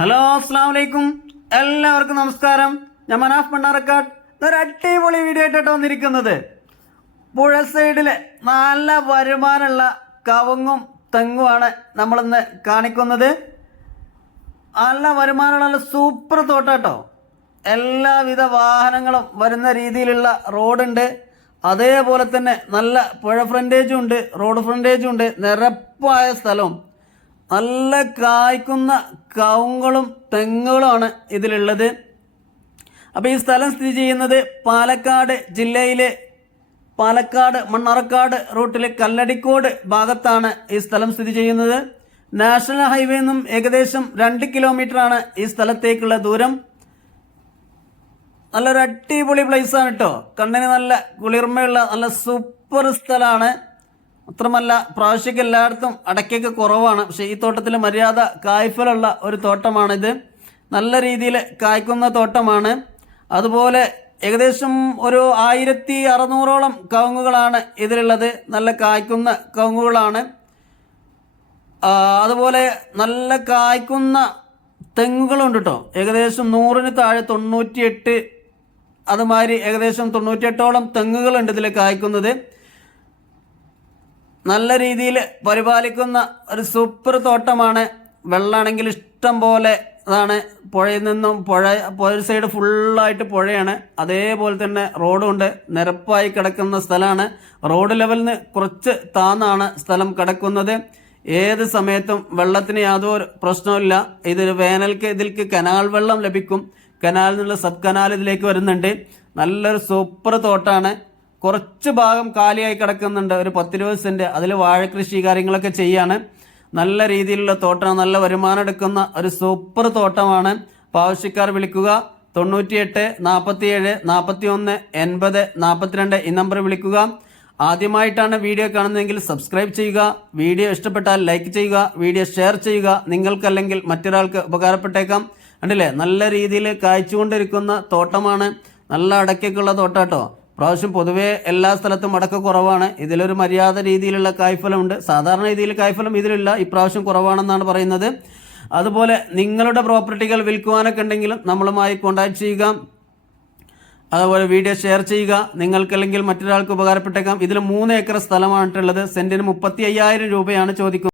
Hello, അസ്സലാമു അലൈക്കും. എല്ലാവർക്കും നമസ്കാരം. ഞാൻ മനാഫ് മണ്ണാർക്കാട്. ഒരു അടിപൊളി വീഡിയോ ആയിട്ടാണ് വന്നിരിക്കുന്നത്. പുഴ സൈഡിൽ നല്ല വരുമാനമുള്ള കവുങ്ങും തെങ്ങുമാണ് നമ്മളിന്ന് കാണിക്കുന്നത്. നല്ല വരുമാനമുള്ള സൂപ്പർ തോട്ടാട്ടോ. എല്ലാവിധ വാഹനങ്ങളും വരുന്ന രീതിയിലുള്ള റോഡുണ്ട്. അതേപോലെ തന്നെ നല്ല പുഴ ഫ്രണ്ടേജും ഉണ്ട്, റോഡ് ഫ്രണ്ടേജും ഉണ്ട്. നിരപ്പായ സ്ഥലവും നല്ല കായ്ക്കുന്ന കവുങ്ങുകളും തെങ്ങുകളുമാണ് ഇതിലുള്ളത്. അപ്പോൾ ഈ സ്ഥലം സ്ഥിതി ചെയ്യുന്നത് പാലക്കാട് ജില്ലയിലെ പാലക്കാട് മണ്ണാർക്കാട് റൂട്ടിൽ കല്ലടിക്കോട് ഭാഗത്താണ് ഈ സ്ഥലം സ്ഥിതി ചെയ്യുന്നത്. നാഷണൽ ഹൈവേ നിന്നും ഏകദേശം 2 കിലോമീറ്ററാണ് ഈ സ്ഥലത്തേക്കുള്ള ദൂരം. നല്ലൊരു അടിപൊളി പ്ലേസാണ് കേട്ടോ. കണ്ണിന് നല്ല കുളിർമയുള്ള നല്ല സൂപ്പർ സ്ഥലമാണ്. മാത്രമല്ല പ്രാവശ്യമൊക്കെ എല്ലായിടത്തും അടയ്ക്കൊക്കെ കുറവാണ്. പക്ഷേ ഈ തോട്ടത്തിൽ മര്യാദ കായ്ഫലുള്ള ഒരു തോട്ടമാണിത്. നല്ല രീതിയിൽ കായ്ക്കുന്ന തോട്ടമാണ്. അതുപോലെ ഏകദേശം ഒരു 1600ഓളം കവുങ്ങുകളാണ് ഇതിലുള്ളത്. നല്ല കായ്ക്കുന്ന കവുങ്ങുകളാണ്. അതുപോലെ നല്ല കായ്ക്കുന്ന തെങ്ങുകളുണ്ട് കേട്ടോ. ഏകദേശം 100-ന് താഴെ 98, അതുമാതിരി ഏകദേശം 98ഓളം തെങ്ങുകളുണ്ട് ഇതിൽ കായ്ക്കുന്നത്. നല്ല രീതിയിൽ പരിപാലിക്കുന്ന ഒരു സൂപ്പർ തോട്ടമാണ്. വെള്ളമാണെങ്കിൽ ഇഷ്ടം പോലെ അതാണ്. പുഴയിൽ നിന്നും പുഴ സൈഡ് ഫുള്ളായിട്ട് പുഴയാണ്. അതേപോലെ തന്നെ റോഡുണ്ട്. നിരപ്പായി കിടക്കുന്ന സ്ഥലമാണ്. റോഡ് ലെവലിൽ നിന്ന് കുറച്ച് താന്നാണ് സ്ഥലം കിടക്കുന്നത്. ഏത് സമയത്തും വെള്ളത്തിന് യാതൊരു പ്രശ്നമില്ല. ഇതൊരു വേനൽക്ക് ഇതിലേക്ക് കനാൽ വെള്ളം ലഭിക്കും. കനാലിൽ നിന്നുള്ള സബ് കനാൽ ഇതിലേക്ക് വരുന്നുണ്ട്. നല്ലൊരു സൂപ്പർ തോട്ടാണ്. കുറച്ച് ഭാഗം കാലിയായി കിടക്കുന്നുണ്ട്, ഒരു 10-20 സെന്റ്. അതിൽ വാഴക്കൃഷി കാര്യങ്ങളൊക്കെ ചെയ്യാണ്. നല്ല രീതിയിലുള്ള തോട്ടമാണ്. നല്ല വരുമാനം എടുക്കുന്ന ഒരു സൂപ്പർ തോട്ടമാണ്. അപ്പോൾ ആവശ്യക്കാർ വിളിക്കുക 98 47 41 80 42 ഈ നമ്പർ വിളിക്കുക. ആദ്യമായിട്ടാണ് വീഡിയോ കാണുന്നതെങ്കിൽ സബ്സ്ക്രൈബ് ചെയ്യുക. വീഡിയോ ഇഷ്ടപ്പെട്ടാൽ ലൈക്ക് ചെയ്യുക. വീഡിയോ ഷെയർ ചെയ്യുക. നിങ്ങൾക്കല്ലെങ്കിൽ മറ്റൊരാൾക്ക് ഉപകാരപ്പെട്ടേക്കാം. കണ്ടില്ലേ, നല്ല രീതിയിൽ കായ്ച്ചുകൊണ്ടിരിക്കുന്ന തോട്ടമാണ്. നല്ല അടയ്ക്കൊക്കെയുള്ള തോട്ടാട്ടോ. പ്രാവശ്യം പൊതുവേ എല്ലാ സ്ഥലത്തും അടക്ക കുറവാണ്. ഇതിലൊരു മര്യാദ രീതിയിലുള്ള കായ്ഫലമുണ്ട്. സാധാരണ രീതിയിൽ കായ്ഫലം ഇതിലില്ല. ഇപ്രാവശ്യം കുറവാണെന്നാണ് പറയുന്നത്. അതുപോലെ നിങ്ങളുടെ പ്രോപ്പർട്ടികൾ വിൽക്കുവാനൊക്കെ ഉണ്ടെങ്കിലും നമ്മളുമായി കോൺടാക്ട് ചെയ്യുക. അതുപോലെ വീഡിയോ ഷെയർ ചെയ്യുക. നിങ്ങൾക്കല്ലെങ്കിൽ മറ്റൊരാൾക്ക് ഉപകാരപ്പെട്ടേക്കാം. ഇതിൽ 3 ഏക്കർ സ്ഥലമായിട്ടുള്ളത്. സെന്റിന് 35,000 രൂപയാണ് ചോദിക്കുന്നത്.